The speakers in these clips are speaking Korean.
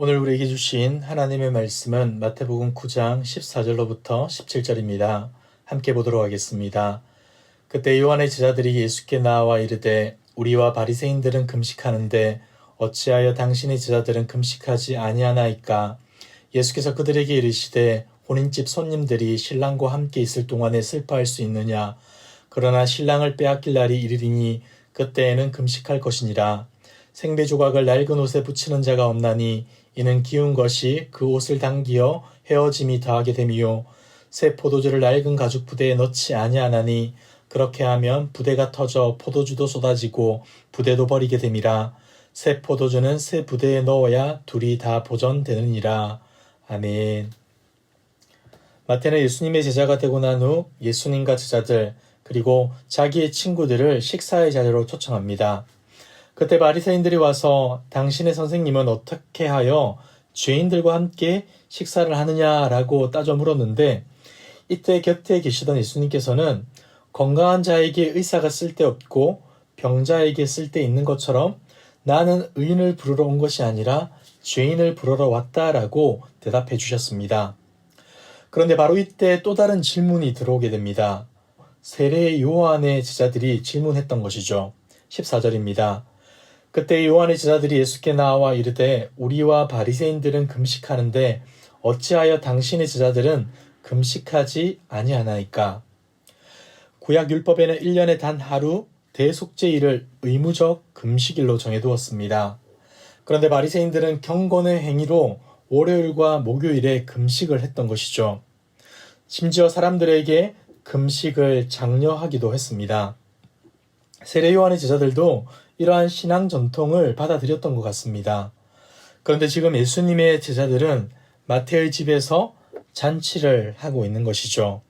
오늘 우리에게 주신 하나님의 말씀은 마태복음 9장 14절로부터 17절입니다. 함께 보도록 하겠습니다. 그때 요한의 제자들이 예수께 나와 이르되 우리와 바리새인들은 금식하는데 어찌하여 당신의 제자들은 금식하지 아니하나이까? 예수께서 그들에게 이르시되 혼인집 손님들이 신랑과 함께 있을 동안에 슬퍼할 수 있느냐? 그러나 신랑을 빼앗길 날이 이르리니 그때에는 금식할 것이니라. 생배 조각을 낡은 옷에 붙이는 자가 없나니 이는 기운 것이 그 옷을 당기어 헤어짐이 더하게 됨이요 새 포도주를 낡은 가죽 부대에 넣지 아니하나니 그렇게 하면 부대가 터져 포도주도 쏟아지고 부대도 버리게 됨이라. 새 포도주는 새 부대에 넣어야 둘이 다 보존되느니라. 아멘. 마태는 예수님의 제자가 되고 난 후 예수님과 제자들 그리고 자기의 친구들을 식사의 자리로 초청합니다. 그때 바리새인들이 와서 당신의 선생님은 어떻게 하여 죄인들과 함께 식사를 하느냐라고 따져 물었는데, 이때 곁에 계시던 예수님께서는 건강한 자에게 의사가 쓸데없고 병자에게 쓸데있는 것처럼 나는 의인을 부르러 온 것이 아니라 죄인을 부르러 왔다라고 대답해 주셨습니다. 그런데 바로 이때 또 다른 질문이 들어오게 됩니다. 세례 요한의 제자들이 질문했던 것이죠. 14절입니다. 그때 요한의 제자들이 예수께 나와 이르되 우리와 바리새인들은 금식하는데 어찌하여 당신의 제자들은 금식하지 아니하나이까? 구약 율법에는 1년에 단 하루 대속죄일을 의무적 금식일로 정해두었습니다. 그런데 바리새인들은 경건의 행위로 월요일과 목요일에 금식을 했던 것이죠. 심지어 사람들에게 금식을 장려하기도 했습니다. 세례 요한의 제자들도 이러한 신앙 전통을 받아들였던 것 같습니다. 그런데 지금 예수님의 제자들은 마태의 집에서 잔치를 하고 있는 것이죠.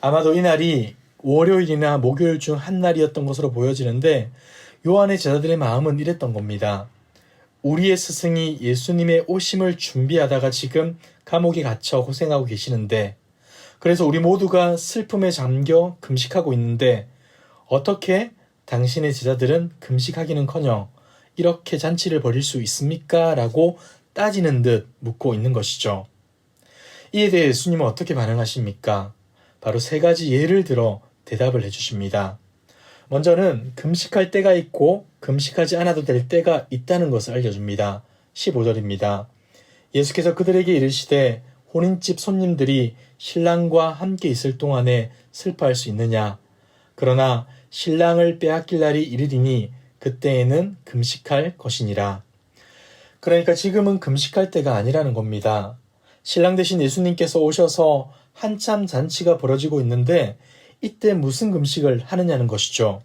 아마도 이날이 월요일이나 목요일 중 한 날이었던 것으로 보여지는데 요한의 제자들의 마음은 이랬던 겁니다. 우리의 스승이 예수님의 오심을 준비하다가 지금 감옥에 갇혀 고생하고 계시는데, 그래서 우리 모두가 슬픔에 잠겨 금식하고 있는데 어떻게 당신의 제자들은 금식하기는커녕 이렇게 잔치를 벌일 수 있습니까? 라고 따지는 듯 묻고 있는 것이죠. 이에 대해 예수님은 어떻게 반응하십니까? 바로 세 가지 예를 들어 대답을 해주십니다. 먼저는 금식할 때가 있고 금식하지 않아도 될 때가 있다는 것을 알려줍니다. 15절입니다. 예수께서 그들에게 이르시되 혼인집 손님들이 신랑과 함께 있을 동안에 슬퍼할 수 있느냐? 그러나 신랑을 빼앗길 날이 이르리니 그때에는 금식할 것이니라. 그러니까 지금은 금식할 때가 아니라는 겁니다. 신랑 대신 예수님께서 오셔서 한참 잔치가 벌어지고 있는데 이때 무슨 금식을 하느냐는 것이죠.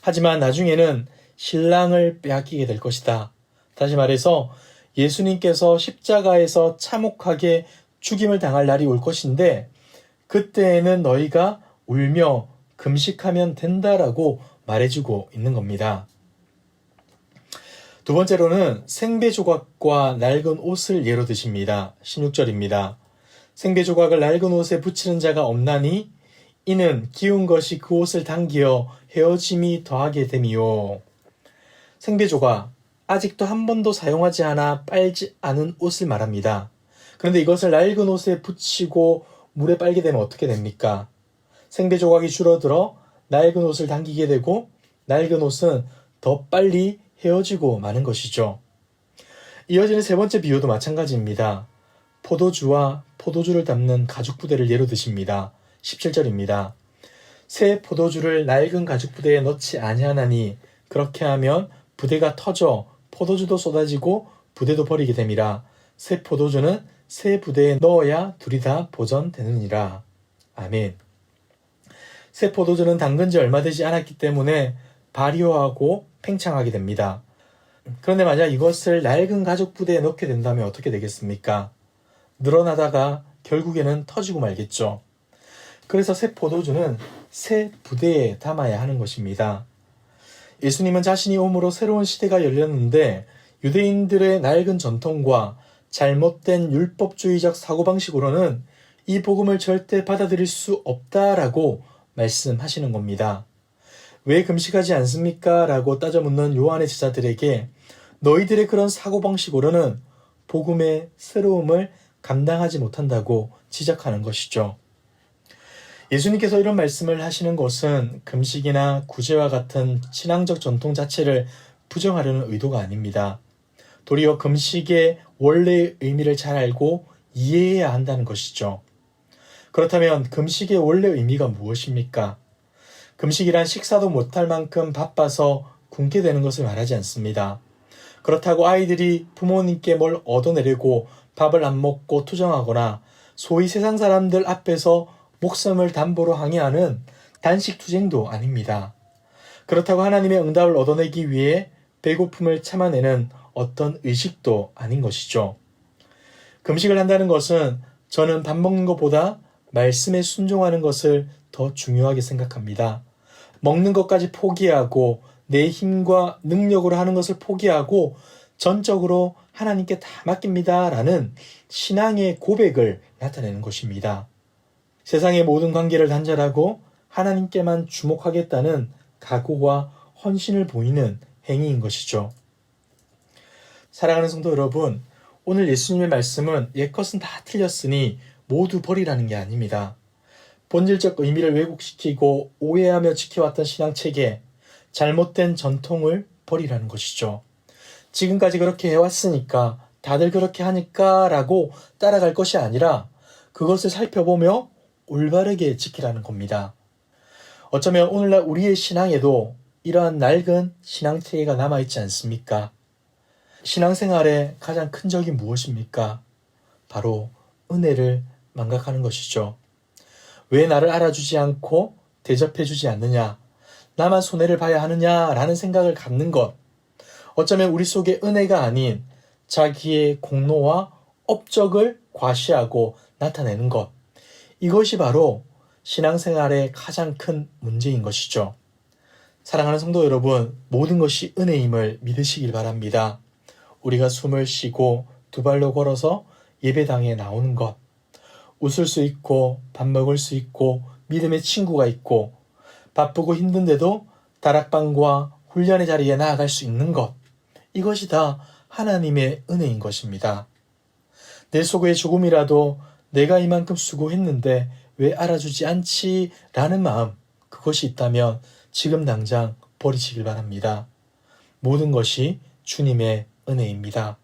하지만 나중에는 신랑을 빼앗기게 될 것이다. 다시 말해서 예수님께서 십자가에서 참혹하게 죽임을 당할 날이 올 것인데 그때에는 너희가 울며 금식하면 된다라고 말해주고 있는 겁니다. 두 번째로는 생배 조각과 낡은 옷을 예로 드십니다. 16절입니다. 생배 조각을 낡은 옷에 붙이는 자가 없나니 이는 기운 것이 그 옷을 당기어 헤어짐이 더하게 됨이요. 생배 조각, 아직도 한 번도 사용하지 않아 빨지 않은 옷을 말합니다. 그런데 이것을 낡은 옷에 붙이고 물에 빨게 되면 어떻게 됩니까? 생배 조각이 줄어들어 낡은 옷을 당기게 되고 낡은 옷은 더 빨리 헤어지고 마는 것이죠. 이어지는 세 번째 비유도 마찬가지입니다. 포도주와 포도주를 담는 가죽 부대를 예로 드십니다. 17절입니다. 새 포도주를 낡은 가죽 부대에 넣지 아니하나니 그렇게 하면 부대가 터져 포도주도 쏟아지고 부대도 버리게 됨이라. 새 포도주는 새 부대에 넣어야 둘이 다 보존되느니라. 아멘. 새 포도주는 담근 지 얼마 되지 않았기 때문에 발효하고 팽창하게 됩니다. 그런데 만약 이것을 낡은 가죽 부대에 넣게 된다면 어떻게 되겠습니까? 늘어나다가 결국에는 터지고 말겠죠. 그래서 새 포도주는 새 부대에 담아야 하는 것입니다. 예수님은 자신이 오므로 새로운 시대가 열렸는데 유대인들의 낡은 전통과 잘못된 율법주의적 사고방식으로는 이 복음을 절대 받아들일 수 없다라고 말씀하시는 겁니다. 왜 금식하지 않습니까? 라고 따져 묻는 요한의 제자들에게 너희들의 그런 사고방식으로는 복음의 새로움을 감당하지 못한다고 지적하는 것이죠. 예수님께서 이런 말씀을 하시는 것은 금식이나 구제와 같은 신앙적 전통 자체를 부정하려는 의도가 아닙니다. 도리어 금식의 원래의 의미를 잘 알고 이해해야 한다는 것이죠. 그렇다면 금식의 원래 의미가 무엇입니까? 금식이란 식사도 못할 만큼 바빠서 굶게 되는 것을 말하지 않습니다. 그렇다고 아이들이 부모님께 뭘 얻어내려고 밥을 안 먹고 투정하거나 소위 세상 사람들 앞에서 목숨을 담보로 항해하는 단식투쟁도 아닙니다. 그렇다고 하나님의 응답을 얻어내기 위해 배고픔을 참아내는 어떤 의식도 아닌 것이죠. 금식을 한다는 것은 저는 밥 먹는 것보다 말씀에 순종하는 것을 더 중요하게 생각합니다. 먹는 것까지 포기하고 내 힘과 능력으로 하는 것을 포기하고 전적으로 하나님께 다 맡깁니다 라는 신앙의 고백을 나타내는 것입니다. 세상의 모든 관계를 단절하고 하나님께만 주목하겠다는 각오와 헌신을 보이는 행위인 것이죠. 사랑하는 성도 여러분, 오늘 예수님의 말씀은 옛것은 다 틀렸으니 모두 버리라는 게 아닙니다. 본질적 의미를 왜곡시키고 오해하며 지켜왔던 신앙체계, 잘못된 전통을 버리라는 것이죠. 지금까지 그렇게 해왔으니까 다들 그렇게 하니까 라고 따라갈 것이 아니라 그것을 살펴보며 올바르게 지키라는 겁니다. 어쩌면 오늘날 우리의 신앙에도 이러한 낡은 신앙체계가 남아있지 않습니까? 신앙생활의 가장 큰 적이 무엇입니까? 바로 은혜를 망각하는 것이죠. 왜 나를 알아주지 않고 대접해주지 않느냐? 나만 손해를 봐야 하느냐라는 생각을 갖는 것. 어쩌면 우리 속에 은혜가 아닌 자기의 공로와 업적을 과시하고 나타내는 것. 이것이 바로 신앙생활의 가장 큰 문제인 것이죠. 사랑하는 성도 여러분, 모든 것이 은혜임을 믿으시길 바랍니다. 우리가 숨을 쉬고 두 발로 걸어서 예배당에 나오는 것, 웃을 수 있고 밥 먹을 수 있고 믿음의 친구가 있고 바쁘고 힘든데도 다락방과 훈련의 자리에 나아갈 수 있는 것, 이것이 다 하나님의 은혜인 것입니다. 내 속에 조금이라도 내가 이만큼 수고했는데 왜 알아주지 않지? 라는 마음, 그것이 있다면 지금 당장 버리시길 바랍니다. 모든 것이 주님의 은혜입니다.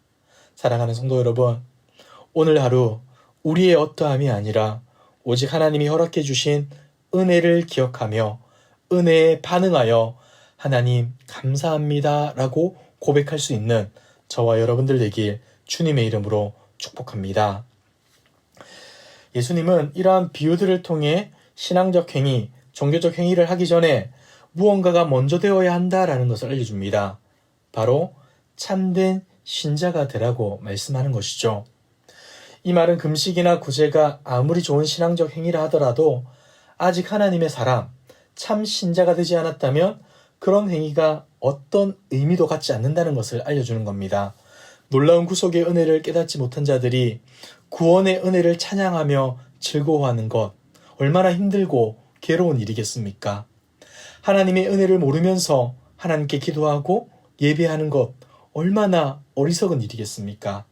사랑하는 성도 여러분, 오늘 하루 우리의 어떠함이 아니라 오직 하나님이 허락해 주신 은혜를 기억하며 은혜에 반응하여 하나님 감사합니다 라고 고백할 수 있는 저와 여러분들 되길 주님의 이름으로 축복합니다. 예수님은 이러한 비유들을 통해 신앙적 행위, 종교적 행위를 하기 전에 무언가가 먼저 되어야 한다라는 것을 알려줍니다. 바로 참된 신자가 되라고 말씀하는 것이죠. 이 말은 금식이나 구제가 아무리 좋은 신앙적 행위라 하더라도 아직 하나님의 사람, 참 신자가 되지 않았다면 그런 행위가 어떤 의미도 갖지 않는다는 것을 알려주는 겁니다. 놀라운 구속의 은혜를 깨닫지 못한 자들이 구원의 은혜를 찬양하며 즐거워하는 것, 얼마나 힘들고 괴로운 일이겠습니까? 하나님의 은혜를 모르면서 하나님께 기도하고 예배하는 것, 얼마나 어리석은 일이겠습니까?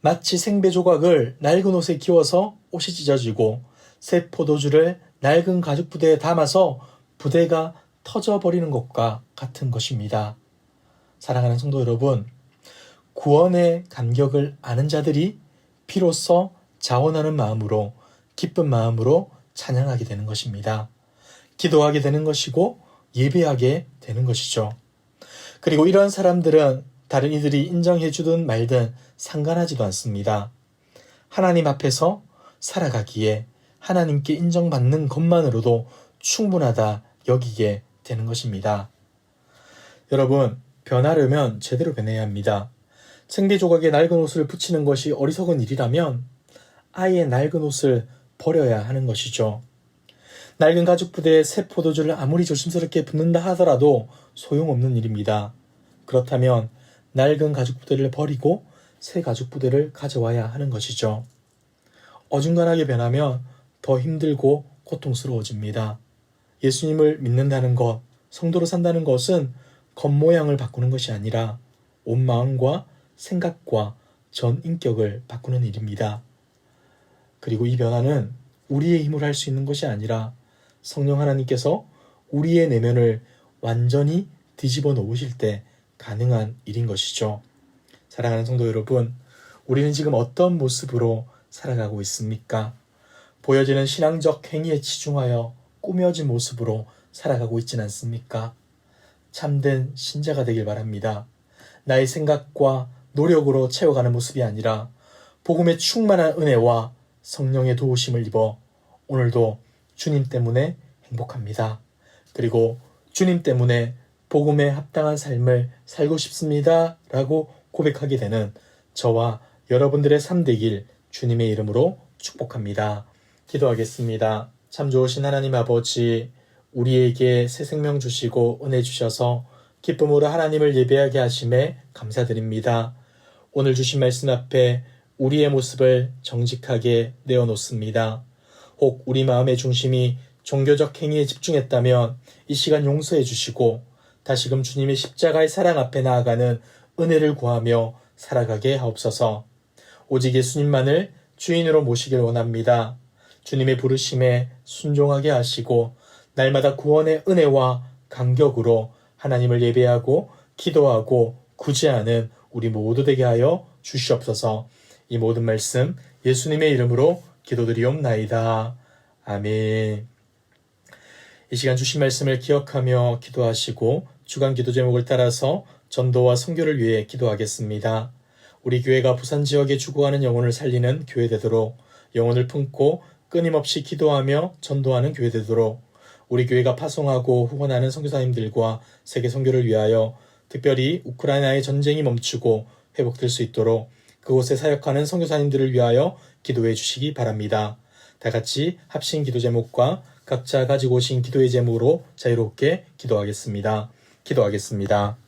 마치 생배 조각을 낡은 옷에 끼워서 옷이 찢어지고 새 포도주를 낡은 가죽 부대에 담아서 부대가 터져버리는 것과 같은 것입니다. 사랑하는 성도 여러분, 구원의 감격을 아는 자들이 비로소 자원하는 마음으로 기쁜 마음으로 찬양하게 되는 것입니다. 기도하게 되는 것이고 예배하게 되는 것이죠. 그리고 이러한 사람들은 다른 이들이 인정해 주든 말든 상관하지도 않습니다. 하나님 앞에서 살아가기에 하나님께 인정받는 것만으로도 충분하다 여기게 되는 것입니다. 여러분, 변하려면 제대로 변해야 합니다. 생배 조각에 낡은 옷을 붙이는 것이 어리석은 일이라면 아예 낡은 옷을 버려야 하는 것이죠. 낡은 가죽 부대에 새 포도주를 아무리 조심스럽게 붓는다 하더라도 소용없는 일입니다. 그렇다면 낡은 가죽 부대를 버리고 새 가죽 부대를 가져와야 하는 것이죠. 어중간하게 변하면 더 힘들고 고통스러워집니다. 예수님을 믿는다는 것, 성도로 산다는 것은 겉모양을 바꾸는 것이 아니라 온 마음과 생각과 전 인격을 바꾸는 일입니다. 그리고 이 변화는 우리의 힘으로 할 수 있는 것이 아니라 성령 하나님께서 우리의 내면을 완전히 뒤집어 놓으실 때 가능한 일인 것이죠. 사랑하는 성도 여러분, 우리는 지금 어떤 모습으로 살아가고 있습니까? 보여지는 신앙적 행위에 치중하여 꾸며진 모습으로 살아가고 있지는 않습니까? 참된 신자가 되길 바랍니다. 나의 생각과 노력으로 채워가는 모습이 아니라 복음의 충만한 은혜와 성령의 도우심을 입어 오늘도 주님 때문에 행복합니다. 그리고 주님 때문에 복음에 합당한 삶을 살고 싶습니다 라고 고백하게 되는 저와 여러분들의 삶 되길 주님의 이름으로 축복합니다. 기도하겠습니다. 참 좋으신 하나님 아버지, 우리에게 새 생명 주시고 은혜 주셔서 기쁨으로 하나님을 예배하게 하심에 감사드립니다. 오늘 주신 말씀 앞에 우리의 모습을 정직하게 내어놓습니다. 혹 우리 마음의 중심이 종교적 행위에 집중했다면 이 시간 용서해 주시고 다시금 주님의 십자가의 사랑 앞에 나아가는 은혜를 구하며 살아가게 하옵소서. 오직 예수님만을 주인으로 모시길 원합니다. 주님의 부르심에 순종하게 하시고 날마다 구원의 은혜와 간격으로 하나님을 예배하고 기도하고 구제하는 우리 모두 되게 하여 주시옵소서. 이 모든 말씀 예수님의 이름으로 기도드리옵나이다. 아멘. 이 시간 주신 말씀을 기억하며 기도하시고 주간 기도 제목을 따라서 전도와 선교를 위해 기도하겠습니다. 우리 교회가 부산 지역에 죽어가는 영혼을 살리는 교회 되도록, 영혼을 품고 끊임없이 기도하며 전도하는 교회 되도록, 우리 교회가 파송하고 후원하는 선교사님들과 세계 선교를 위하여 특별히 우크라이나의 전쟁이 멈추고 회복될 수 있도록 그곳에 사역하는 선교사님들을 위하여 기도해 주시기 바랍니다. 다 같이 합심 기도 제목과 각자 가지고 오신 기도의 제목으로 자유롭게 기도하겠습니다. 기도하겠습니다.